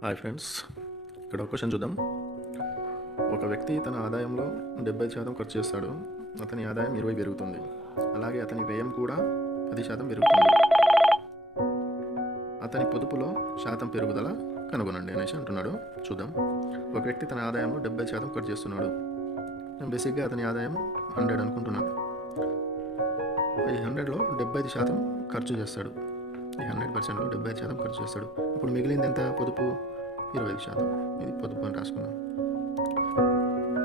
Hi friends, ఇక్కడ ఒక question చూద్దాం. ఒక వ్యక్తి తన ఆదాయంలో 70% ఖర్చు చేస్తాడు. అతని ఆదాయం 20 పెరుగుతుంది. అలాగే అతని వ్యయం కూడా 10% పెరుగుతుంది. అతని పొదుపులో శాతం పెరుగుదల కనుగొనండి అనేసి అంటున్నాడు. చూద్దాం. ఒక వ్యక్తి తన ఆదాయంలో 70% ఖర్చు చేస్తున్నాడు. బేసిక్గా అతని ఆదాయం 100 అనుకుంటున్నాను. ఈ 100లో 75% ఖర్చు చేస్తాడు. ఈ 100%లో 75% ఖర్చు చేస్తాడు. ఇప్పుడు మిగిలింది ఎంత? పొదుపు 25%. ఇది పొదుపు అని రాసుకున్నాం.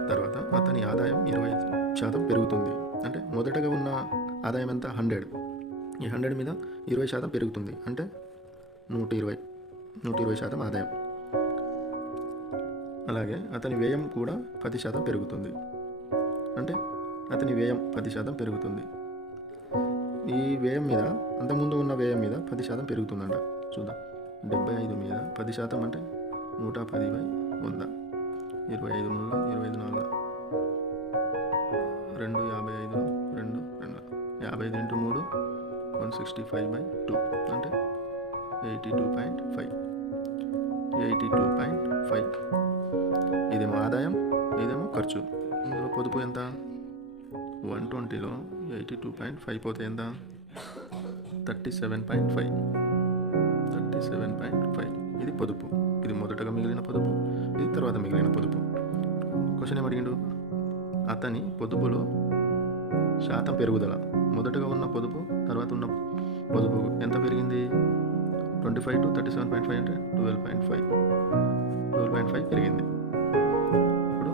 తర్వాత అతని ఆదాయం 20% పెరుగుతుంది. అంటే మొదటగా ఉన్న ఆదాయం ఎంత? 100. ఈ 100 మీద 20% పెరుగుతుంది. అంటే 120% ఆదాయం. అలాగే అతని వ్యయం కూడా 10% పెరుగుతుంది. అంటే అతని వ్యయం 10% పెరుగుతుంది. ఈ వ్యయం మీద, అంతకుముందు ఉన్న వ్యయం మీద 10% పెరుగుతుందంట. చూద్దాం. 75 మీద 10% అంటే 110/100. 25 నుండి 25 2 55 2 55 ఇంటూ 3 165/2 అంటే 82.5. ఇదేమో ఆదాయం, ఇదేమో ఖర్చు. ఇందులో పొదుపు ఎంత? 120లో 82.5 పోతే ఎంత? 37.5. ఇది పొదుపు. ఇది మొదటగా మిగిలిన పొదుపు, ఇది తర్వాత మిగిలిన పొదుపు. క్వశ్చన్ ఏమడిగిండు? అతని పొదుపులో శాతం పెరుగుదల. మొదటగా ఉన్న పొదుపు, తర్వాత ఉన్న పొదుపు ఎంత పెరిగింది? 25 to 37.5 అంటే 12.5 పెరిగింది. ఇప్పుడు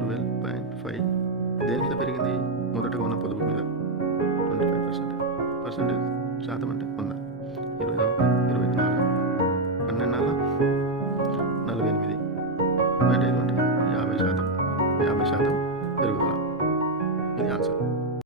12.5 దేని మీద పెరిగింది? మొదటగా ఉన్న పొదుపు మీద 25%. శాతం అంటే 100.